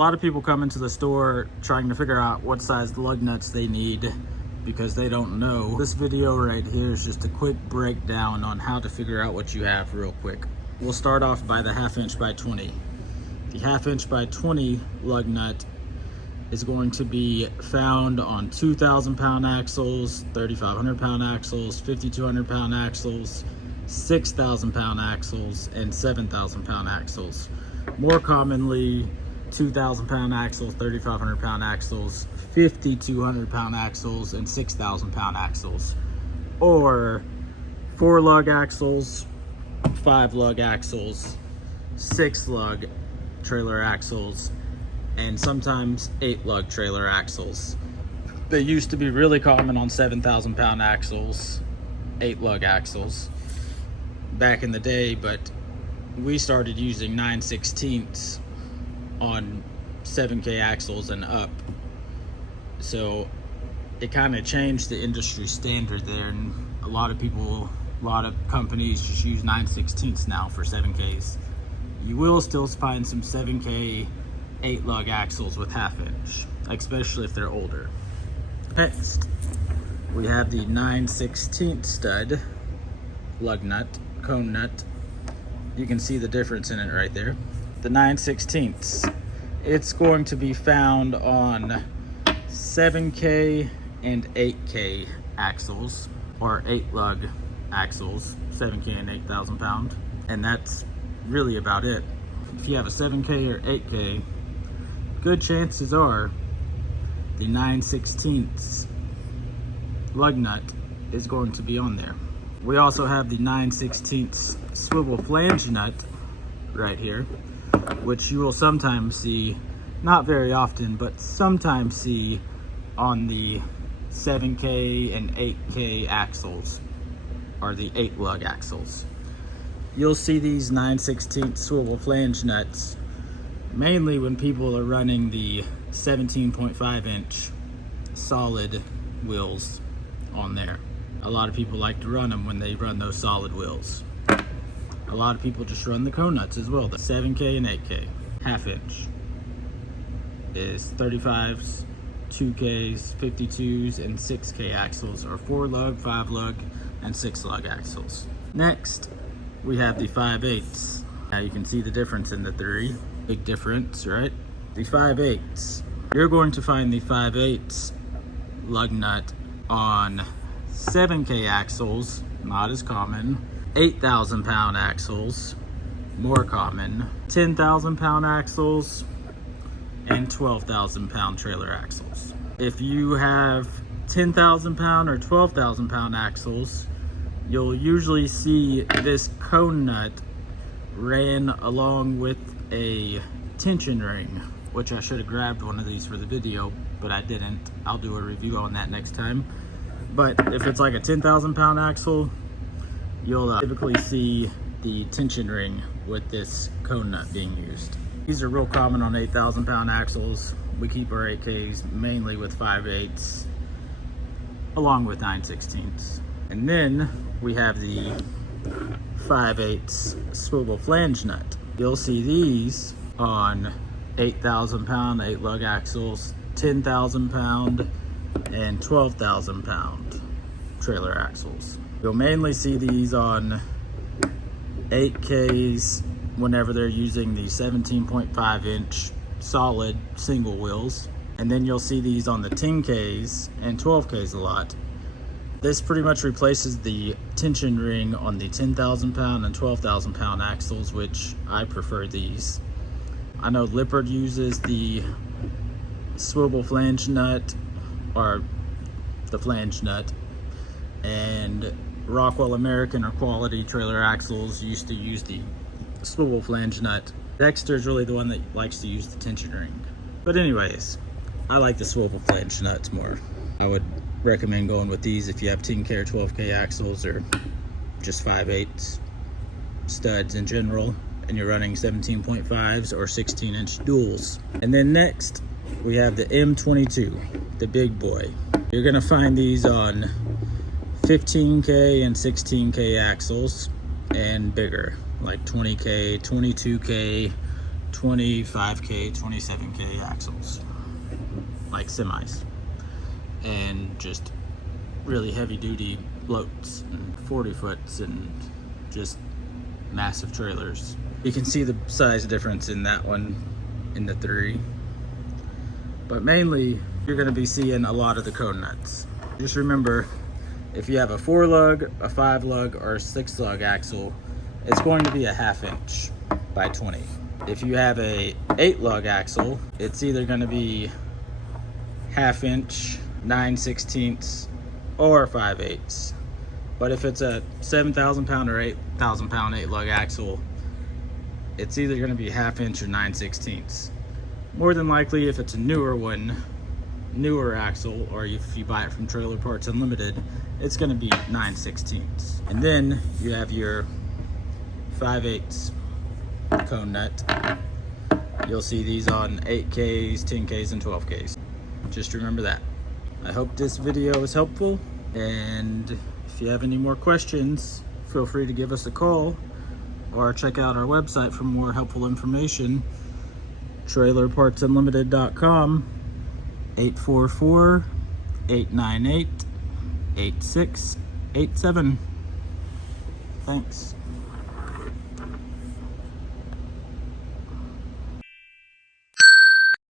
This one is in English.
A lot of people come into the store trying to figure out what size lug nuts they need because they don't know. This video right here is just a quick breakdown on how to figure out what you have real quick. We'll start off by the 1/2 inch by 20. The 1/2 inch by 20 lug nut is going to be found on 2,000 pound axles, 3,500 pound axles, 5,200 pound axles, 6,000 pound axles, and 7,000 pound axles. More commonly, 2,000 pound axles, 3,500 pound axles, 5,200 pound axles, and 6,000 pound axles. Or 4 lug axles, 5 lug axles, 6 lug trailer axles, and sometimes 8 lug trailer axles. They used to be really common on 7,000 pound axles, 8 lug axles back in the day, but we started using 9/16 on 7K axles and up. So it kind of changed the industry standard there, and a lot of companies just use 9/16 now for 7Ks. You will still find some 7K 8 lug axles with 1/2 inch, especially if they're older. Next, we have the 9/16 stud lug nut, cone nut. You can see the difference in it right there. The 9/16, it's going to be found on 7K and 8K axles, or 8 lug axles, 7K and 8,000 pound, and that's really about it. If you have a 7K or 8K, good chances are the 9/16 lug nut is going to be on there. We also have the 9/16 swivel flange nut right here, which you will sometimes see, not very often, but sometimes see on the 7K and 8K axles, or the 8 lug axles. You'll see these 9/16 swivel flange nuts mainly when people are running the 17.5 inch solid wheels on there. A lot of people like to run them when they run those solid wheels. A lot of people just run the cone nuts as well. The 7K and 8K. 1/2 inch is 35s, 2Ks, 52s, and 6K axles, or 4 lug, 5 lug, and 6 lug axles. Next, we have the 5/8. Now you can see the difference in the three. Big difference, right? The 5/8. You're going to find the 5/8 lug nut on 7K axles, not as common. 8,000 pound axles, more common. 10,000 pound axles, and 12,000 pound trailer axles. If you have 10,000 pound or 12,000 pound axles, you'll usually see this cone nut ran along with a tension ring, which I should have grabbed one of these for the video, but I didn't. I'll do a review on that next time. But if it's like a 10,000 pound axle, you'll typically see the tension ring with this cone nut being used. These are real common on 8,000 pound axles. We keep our 8Ks mainly with 5/8s, along with 9/16s. And then we have the 5/8 swivel flange nut. You'll see these on 8,000 pound 8 lug axles, 10,000 pound, and 12,000 pound trailer axles. You'll mainly see these on 8Ks whenever they're using the 17.5 inch solid single wheels. And then you'll see these on the 10Ks and 12Ks a lot. This pretty much replaces the tension ring on the 10,000 pound and 12,000 pound axles, which I prefer these. I know Lippert uses the swivel flange nut, or the flange nut, and Rockwell American or Quality trailer axles used to use the swivel flange nut. Dexter's really the one that likes to use the tension ring. But anyways, I like the swivel flange nuts more. I would recommend going with these if you have 10K or 12K axles, or just 5/8 studs in general, and you're running 17.5s or 16 inch duals. And then next, we have the M22, the big boy. You're gonna find these on 15K and 16K axles, and bigger, like 20K, 22K, 25K, 27K axles, like semis, and just really heavy duty floats and 40 foots and just massive trailers. You can see the size difference in that one in the 3, but mainly you're going to be seeing a lot of the cone nuts. Just remember, if you have a 4 lug, a 5 lug, or a 6 lug axle, it's going to be a 1/2 inch by 20. If you have a 8 lug axle, it's either going to be 1/2 inch, 9/16, or 5/8. But if it's a 7,000 pound or 8,000 pound 8 lug axle, it's either going to be 1/2 inch or 9/16. More than likely, if it's a newer axle, or if you buy it from Trailer Parts Unlimited, it's going to be 9/16. And then you have your 5/8 cone nut. You'll see these on 8Ks, 10Ks, and 12Ks. Just remember that. I hope this video was helpful, and if you have any more questions, feel free to give us a call or check out our website for more helpful information. trailerpartsunlimited.com, 844-898-8687. Thanks.